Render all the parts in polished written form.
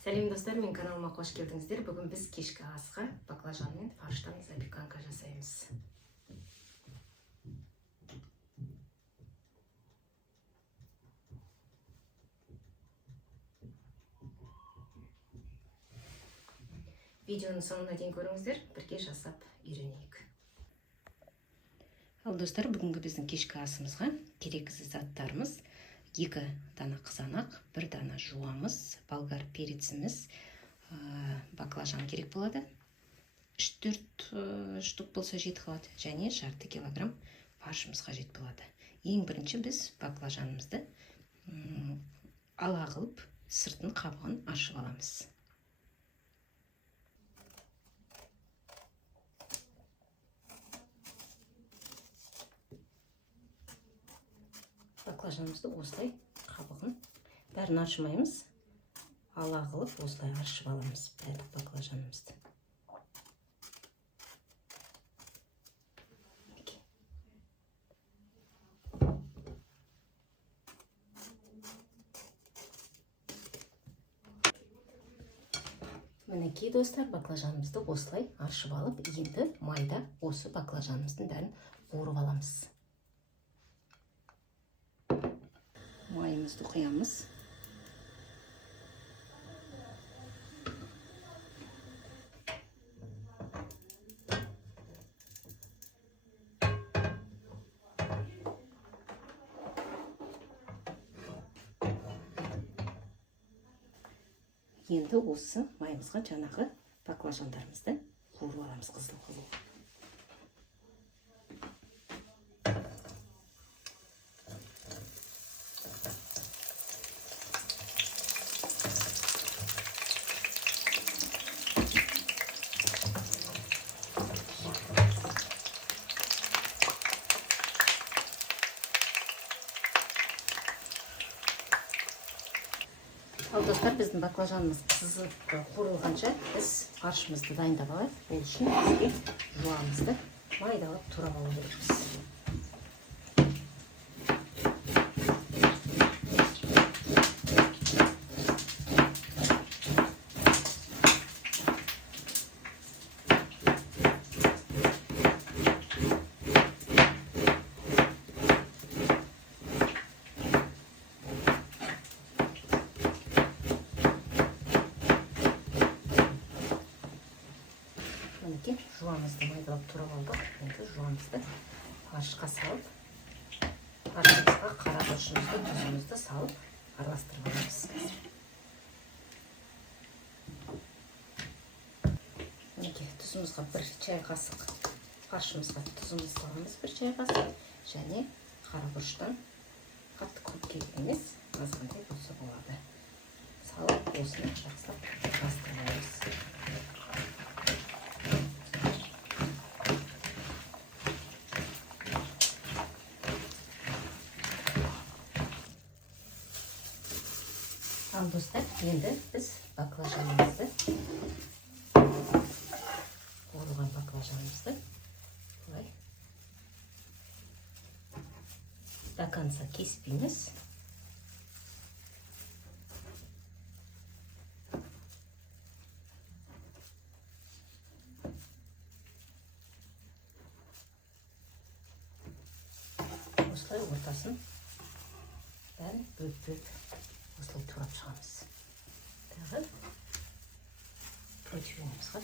Сәлем достар, мен каналыма қош келдіңіздер. Бүгін біз кешкі асқа баклажан мен фарштан запеканка жасаймыз. Видеоны соңына дейін көріңіздер, бірге жасап үйренейік. Ал достар, бүгінгі біздің кешкі асымызға керекті заттарымыз: 2 дана қызанақ, 1 дана жуамыз, болгар переціміз, баклажан керек болады. 3-4 штук болса жетіп қалады. Және жарты килограмм фаршымыз қажет болады. Ең бірінші біз баклажанымызды ала қылып, сыртын қабығын ашып аламыз. Баклажанымызды осылай қабығын бәрін ашмаймыз. Ала қылып осылай ашып аламыз барлық баклажанымызды. Мінекей достар, баклажанымызды осылай ашып алып, енді майда осы баклажанымыздың бәрін қуырып аламыз. Майымызды құямыз. Енді осы майымызға жаңағы баклажандарымызды қуырып аламыз қызыл-қызыл. Ал достар, біздің баклажанымыз қызып қуырылғанша біз фаршымызды дайындап алайық. Ол үшін бізге жуамызды майдалап турап алу керекпіз. Жуамызды майдалап турап алдық. Енді жуамызды фаршқа салып, фаршымызға қара бұрышымызды, тұзымызды салып араластырып аламыз. Мінекей тұзымызға 1 чай қасық, фаршымызға тұзымыз саламыз 1 чай қасық, және қара бұрыштан қатты көп керек емес, азғантай болса болады. Салып, осыны жақсылап араластырып аламыз. Ал достар, енді біз баклажанымызды, қуырылған баклажанымызды бұлай до конца кеспейміз. Осылай ортасын бәрін бөліп осылай турап шығамыз. Тағы противенімізға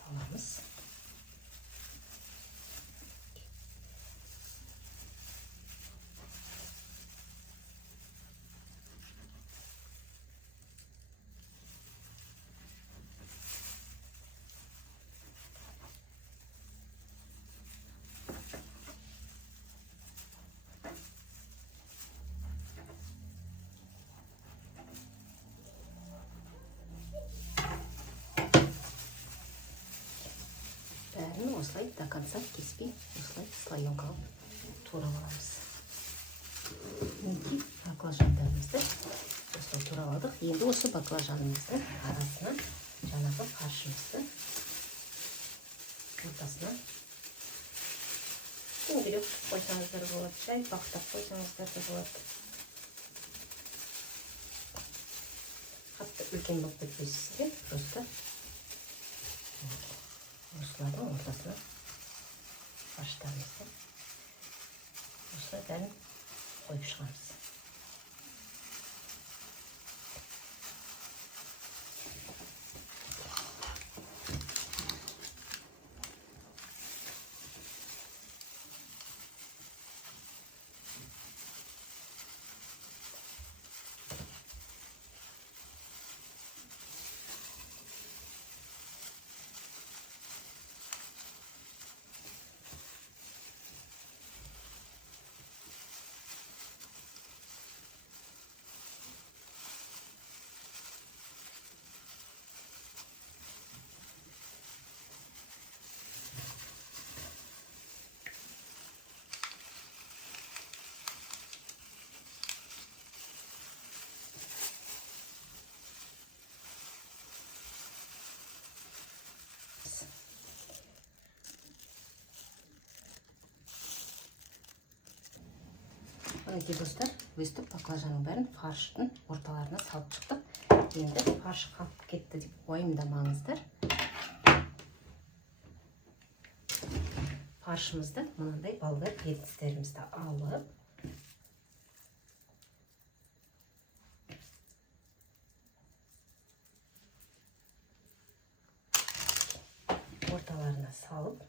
саламыз. Осылай до конца кеспей, осылай слоенка турап аламыз. Мінекей баклажандарымызды осылай турап алдық. Енді осы баклажанымыздың арасына жаңағы фаршымызды ортасына дөңгелек қойсаңыздар болады, жай бақтап қойсаңыздар да болады. Қатты үлкен болып кетпесізге просто осылардың ортасына фарштарымызды осылай бәрін қойып шығамыз. Мінекей достар, өстіп баклажанның бәрін фарштың орталарына салып шықтық. Енді фарш қалып кетті деп уайымдамаңыздар. Фаршымызды мынандай болгар етістерімізді алып, орталарына салып,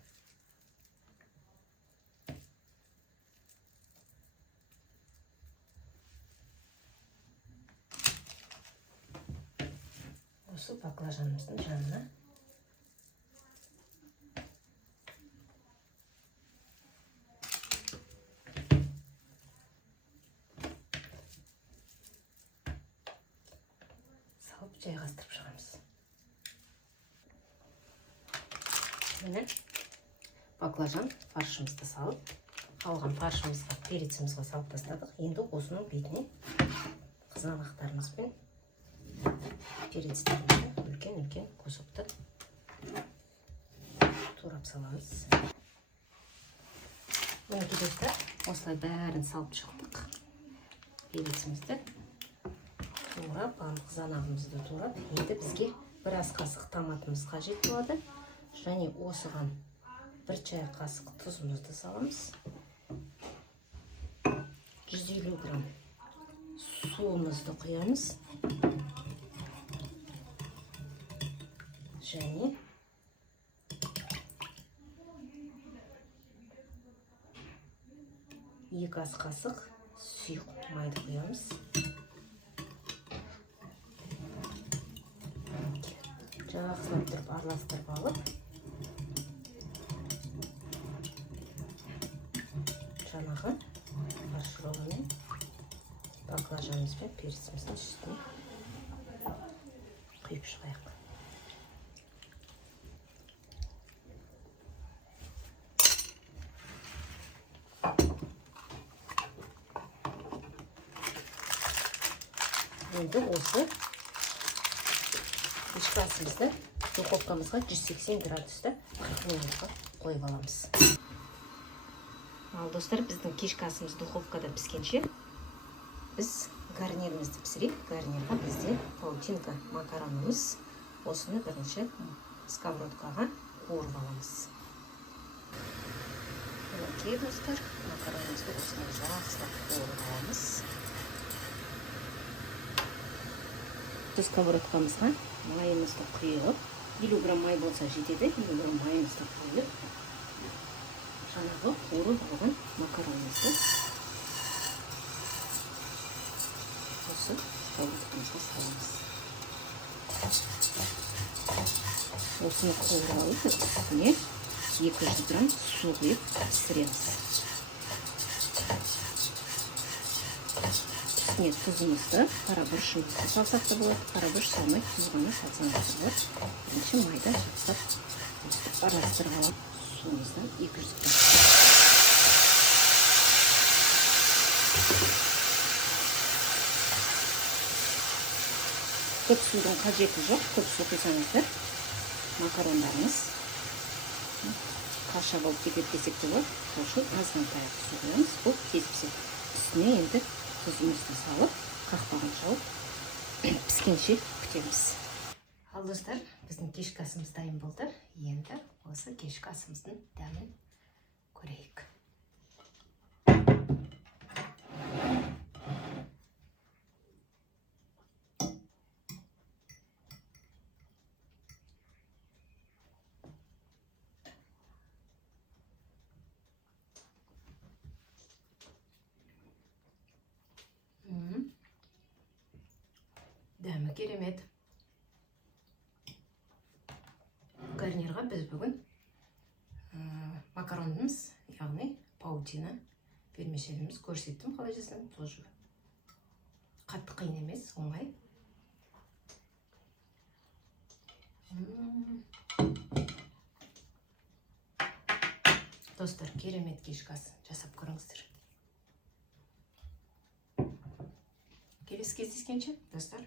осы баклажанымыздың жанына салып жайғастырып шығамыз. Міне баклажан фаршымызды салып, қалған фаршымызға, перецімізге салып тастадық. Енді осының бетіне қызанақтарымызбен перецтерімізді үлкен-үлкен кусокты турап саламыз. Мінекей достар, осылай бәрін салып шықтық. Перецімізді турап, қызанағымызды турап, енді бізге бір ас қасық томатымыз қажет болады. Және осыған бір чай қасық тұзымызды саламыз. 150 грамм суымызды құямыз. Және 2 ас қасық сұйық майды құямыз. Жақсылап тұрып араластырып алып, жаңағы фаршированный баклажанымыз бен перціміздің үстіне құйып шығайық. Енді осы кешкі асымызды духовкамызға 180 градуста 40 минутқа қойып аламыз. Ал достар, біздің кешкі асымыз духовкада піскенше біз гарнирімізді пісірейік. Гарнирға бізде паутинка макаронымыз. Осыны бірінші сковородкаға қуырып аламыз. Мінекей достар, макаронымызды осыны жақсылап қуырып аламыз. Сковородкамызға майымызды құйып, 50 грамм май болса жетеді, 50 грамм майымызды құйып, жаңағы қуырып алған макаронымызды осы сковородкамызға саламыз. Осыны қуырып алып, үстіне 200 грамм су құйып пісіреміз. Үстіне тұзымызды, қарабұрышымызды салсақ та болады, қарабұрыш салмай тұз ғана салсаңыз да болады. Бірінші майда жақсылап араластырып алып, суымыздан 200 грамм. Көп судың қажеті жоқ, көп су құйсаңыздар макарондарымыз қаша болып кетеді десек те болады. Сол үшін азғантай су құямыз, бұл тез піседі. Үстіне енді тұзымызды салып, қақпағын жауып, піскенше күтеміз. күтеміз. Ал достар, біздің кешкі асымыз дайын болды. Енді осы кешкі асымыздың дәмін көрейік. Дәмі керемет. Гарнирға біз бүгін макаронымыз, яғни паутина вермишеліміз көрсеттім қалай жасалып, тоже қатты қиын емес, оңай. Достар, керемет кешкі ас жасап көріңіздер. Келесі кездескенше, достар.